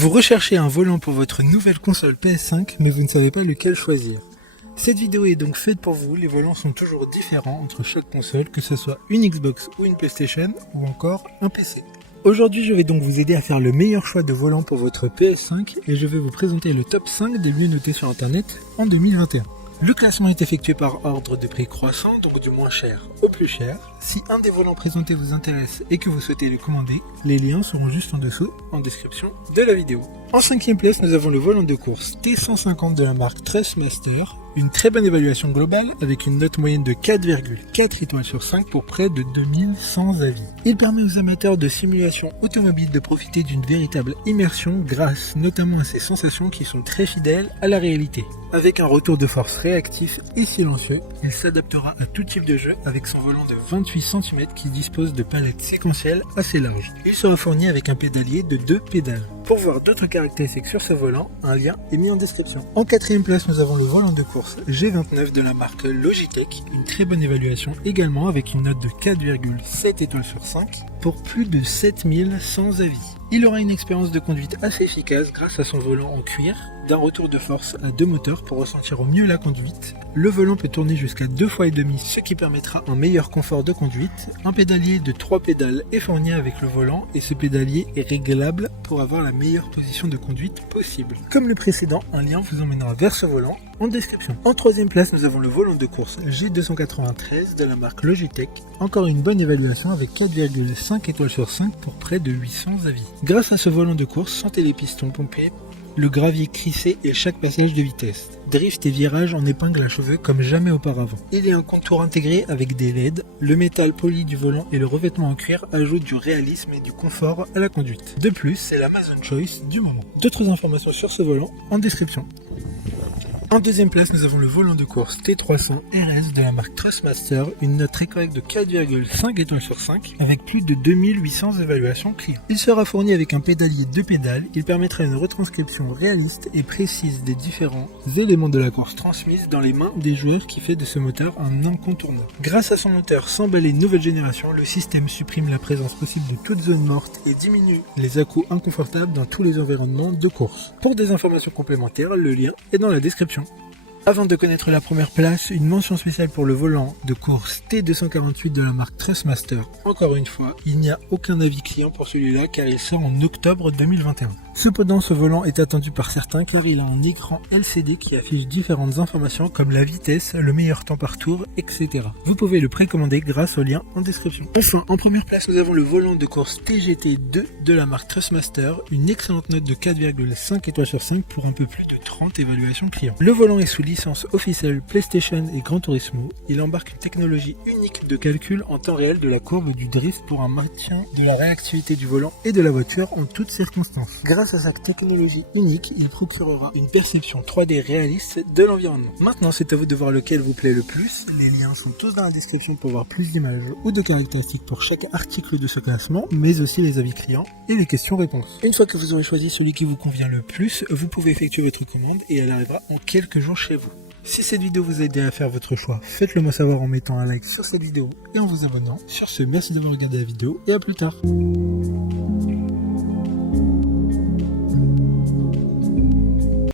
Vous recherchez un volant pour votre nouvelle console PS5, mais vous ne savez pas lequel choisir. Cette vidéo est donc faite pour vous, les volants sont toujours différents entre chaque console, que ce soit une Xbox ou une PlayStation, ou encore un PC. Aujourd'hui, je vais donc vous aider à faire le meilleur choix de volant pour votre PS5, et je vais vous présenter le top 5 des mieux notés sur internet en 2021. Le classement est effectué par ordre de prix croissant, donc du moins cher au plus cher. Si un des volants présentés vous intéresse et que vous souhaitez le commander, les liens seront juste en dessous, en description de la vidéo. En 5e place, nous avons le volant de course T150 de la marque Thrustmaster. Une très bonne évaluation globale avec une note moyenne de 4,4 étoiles sur 5 pour près de 2100 avis. Il permet aux amateurs de simulation automobile de profiter d'une véritable immersion grâce notamment à ses sensations qui sont très fidèles à la réalité. Avec un retour de force réactif et silencieux, il s'adaptera à tout type de jeu avec son volant de 28 cm qui dispose de palettes séquentielles assez larges. Il sera fourni avec un pédalier de 2 pédales. Pour voir d'autres caractéristiques sur ce volant, un lien est mis en description. En 4e place, nous avons le volant de course G29 de la marque Logitech. Une très bonne évaluation également avec une note de 4,7 étoiles sur 5 pour plus de 7100 avis. Il aura une expérience de conduite assez efficace grâce à son volant en cuir, d'un retour de force à 2 moteurs pour ressentir au mieux la conduite. Le volant peut tourner jusqu'à 2,5 fois, ce qui permettra un meilleur confort de conduite. Un pédalier de 3 pédales est fourni avec le volant et ce pédalier est réglable pour avoir la meilleure position de conduite possible. Comme le précédent, un lien vous emmènera vers ce volant en description. En 3e place, nous avons le volant de course G293 de la marque Logitech. Encore une bonne évaluation avec 4,5 étoiles sur 5 pour près de 800 avis. Grâce à ce volant de course, sentez les pistons pomper, le gravier crissé et chaque passage de vitesse. Drift et virage en épingle à cheveux comme jamais auparavant. Il y a un contour intégré avec des LED, le métal poli du volant et le revêtement en cuir ajoutent du réalisme et du confort à la conduite. De plus, c'est l'Amazon Choice du moment. D'autres informations sur ce volant en description. En 2e place, nous avons le volant de course T300 RS de la marque Thrustmaster, une note très correcte de 4,5 étoiles sur 5 avec plus de 2800 évaluations clients. Il sera fourni avec un pédalier 2 pédales, il permettra une retranscription réaliste et précise des différents éléments de la course transmise dans les mains des joueurs qui fait de ce moteur un incontournable. Grâce à son moteur sans balai nouvelle génération, le système supprime la présence possible de toute zone morte et diminue les à-coups inconfortables dans tous les environnements de course. Pour des informations complémentaires, le lien est dans la description. Avant de connaître la première place, une mention spéciale pour le volant de course T248 de la marque Thrustmaster. Encore une fois, il n'y a aucun avis client pour celui-là car il sort en octobre 2021. Cependant, ce volant est attendu par certains car il a un écran LCD qui affiche différentes informations comme la vitesse, le meilleur temps par tour, etc. Vous pouvez le précommander grâce au lien en description. Enfin, en première place, nous avons le volant de course TGT2 de la marque Thrustmaster, une excellente note de 4,5 étoiles sur 5 pour un peu plus de 30 évaluations clients. Le volant est sous licence officielle PlayStation et Gran Turismo. Il embarque une technologie unique de calcul en temps réel de la courbe du drift pour un maintien de la réactivité du volant et de la voiture en toutes circonstances. Grâce à sa technologie unique, il procurera une perception 3D réaliste de l'environnement. Maintenant, c'est à vous de voir lequel vous plaît le plus. Les liens sont tous dans la description pour voir plus d'images ou de caractéristiques pour chaque article de ce classement, mais aussi les avis clients et les questions-réponses. Une fois que vous aurez choisi celui qui vous convient le plus, vous pouvez effectuer votre commande et elle arrivera en quelques jours chez vous. Si cette vidéo vous a aidé à faire votre choix, faites-le moi savoir en mettant un like sur cette vidéo et en vous abonnant. Sur ce, merci d'avoir regardé la vidéo et à plus tard.